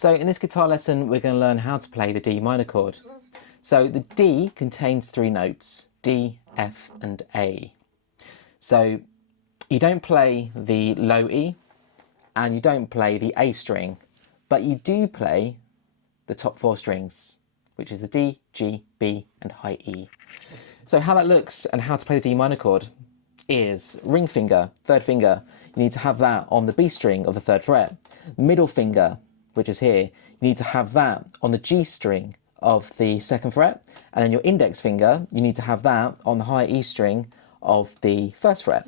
So in this guitar lesson, we're going to learn how to play the D minor chord. So the D contains three notes, D, F and A. So you don't play the low E and you don't play the A string, but you do play the top four strings, which is the D, G, B and high E. So how that looks and how to play the D minor chord is ring finger, third finger, you need to have that on the B string of the third fret. Middle finger, which is here, you need to have that on the G string of the second fret, and then your index finger, you need to have that on the high E string of the first fret.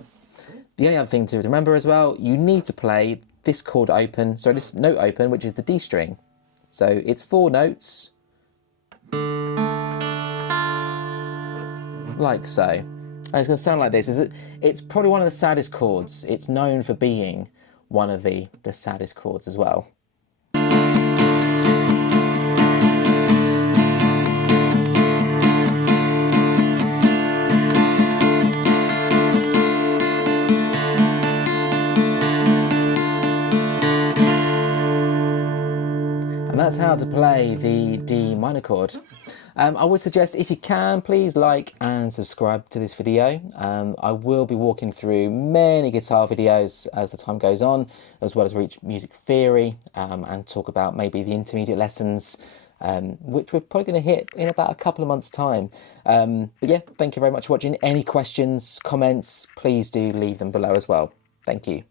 The only other thing to remember as well, you need to play this chord open, sorry, this note open, which is the D string. So it's four notes, like so. And it's going to sound like this. It's probably one of the saddest chords. It's known for being one of the saddest chords as well. And that's how to play the D minor chord. I would suggest, if you can, please like and subscribe to this video. I will be walking through many guitar videos as the time goes on, as well as reach music theory and talk about maybe the intermediate lessons, which we're probably going to hit in about a couple of months' time. But yeah, thank you very much for watching. Any questions, comments, please do leave them below as well. Thank you.